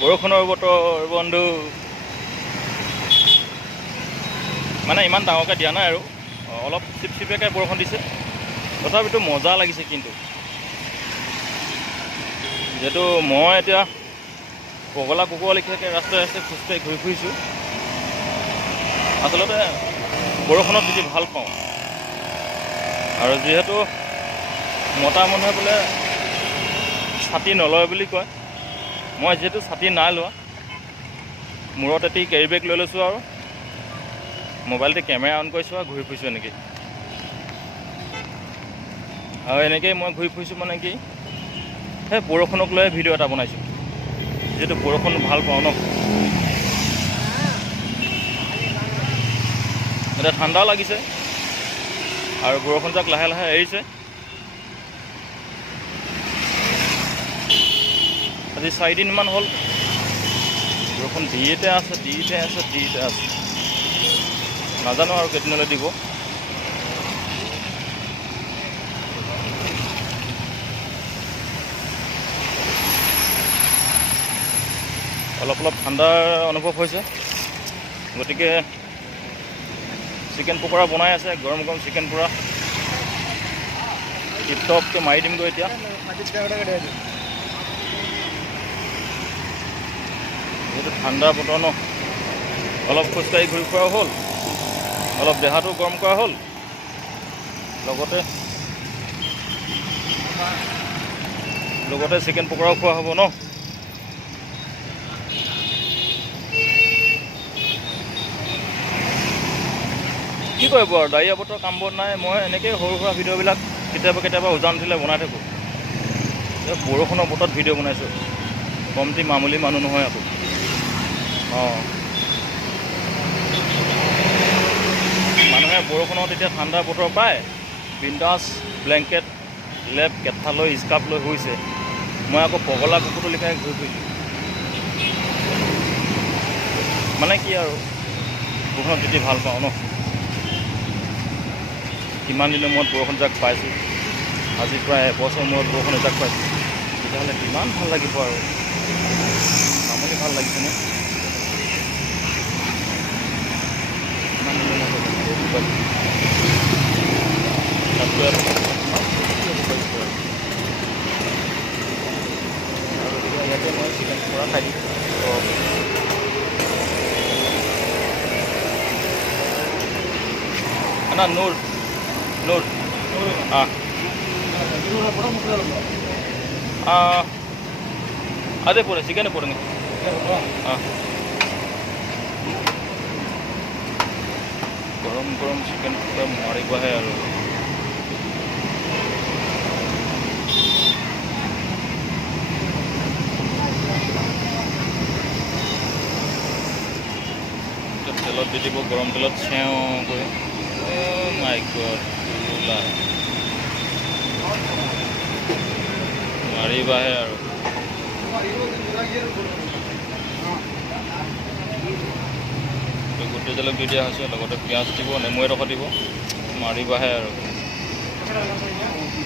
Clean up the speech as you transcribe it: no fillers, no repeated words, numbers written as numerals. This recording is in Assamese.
বৰষুণৰ বতৰ বন্ধু। মানে ইমান ডাঙৰকৈ দিয়া নাই আৰু অলপ চিপচিপীয়াকৈ বৰষুণ দিছে, তথাপিতো মজা লাগিছে। কিন্তু যিহেতু মই এতিয়া পগলা কুকুৰ লেখীয়াকৈ ৰাস্তাই ৰাস্তাই খোজকাঢ়ি ঘূৰি ফুৰিছোঁ, আচলতে বৰষুণত তিতি ভাল পাওঁ। আৰু যিহেতু মতা মানুহে বোলে ছাতি নলয় বুলি কয়, মই যিহেতু ছাতি নাই লোৱা, মূৰত এটি কেৰি বেগ লৈ লৈছোঁ আৰু মোবাইলতে কেমেৰা অন কৰিছোঁ আৰু ঘূৰি ফুৰিছোঁ এনেকৈ। আৰু এনেকৈয়ে মই ঘূৰি ফুৰিছোঁ মানে কি, সেই বৰষুণক লৈ ভিডিঅ' এটা বনাইছোঁ, যিহেতু বৰষুণ ভাল পাওঁ ন। এতিয়া ঠাণ্ডাও লাগিছে আৰু বৰষুণজাক লাহে লাহে এৰিছে। আজি 4 দিনমান হ'ল বৰষুণ দিতে আছে। নাজানো আৰু কেইদিনলৈ দিব। অলপ অলপ ঠাণ্ডাৰ অনুভৱ হৈছে, গতিকে চিকেন পকৰা বনাই আছে, গৰম গৰম চিকেন পকৰা টিপটপকৈ মাৰি দিমগৈ এতিয়া। যিহেতু ঠাণ্ডাৰ বতৰ ন, অলপ খোজকাঢ়ি ঘূৰি ফুৰাও হ'ল, অলপ দেহাটো গৰম কৰা হ'ল, লগতে চিকেন পকৰাও খোৱা হ'ব ন। কি কৰিব আৰু, ডাৱৰীয়া বতৰ, কাম বন নাই। মই এনেকৈ সৰু সুৰা ভিডিঅ'বিলাক কেতিয়াবা উজান উঠিলে বনাই থাকোঁ। বৰষুণৰ বতৰত ভিডিঅ' বনাইছোঁ, কমটি মামুলি মানুহ নহয় আকৌ। মানুহে বৰষুণত এতিয়া ঠাণ্ডা বতৰ পায়, বিন্দাছ ব্লেংকেট, লেপ, কেঁথা লৈ, স্কাৰ্ফ লৈ শুইছে। মই আকৌ পগলা কুকুৰটো লিখাই ঘূৰি ফুৰিছোঁ। মানে কি আৰু, বৰষুণত তিতি ভাল পাওঁ ন। কিমান দিনৰ মূৰত বৰষুণ যাক পাইছোঁ, আজি প্ৰায় এবছৰ মূৰত বৰষুণ এজাক পাইছোঁ। তেতিয়াহ'লে কিমান ভাল লাগিব আৰু, আমনি ভাল লাগিছেনে। কিমান দিনৰ মূৰত বৰষুণ পাইছোঁ, তাতকৈ আৰু ইয়াতে মই চিকেন পকৰা খাই দিছোঁ। அண்ணா நூறு அதே போடுங்க, சிக்கனை போடுங்க. গৰম গৰম চিকেন পকৰা মাৰিবহে আৰু। তেলত দি দিব, গৰম তেলত চেও কৰি। মাই গড, মাৰিবাহে আৰু। গোটেই জালুক দি দিয়া হৈছে, লগতে পিঁয়াজ দিব, নেমু এডোখৰ দিব, মাৰিবাহে আৰু।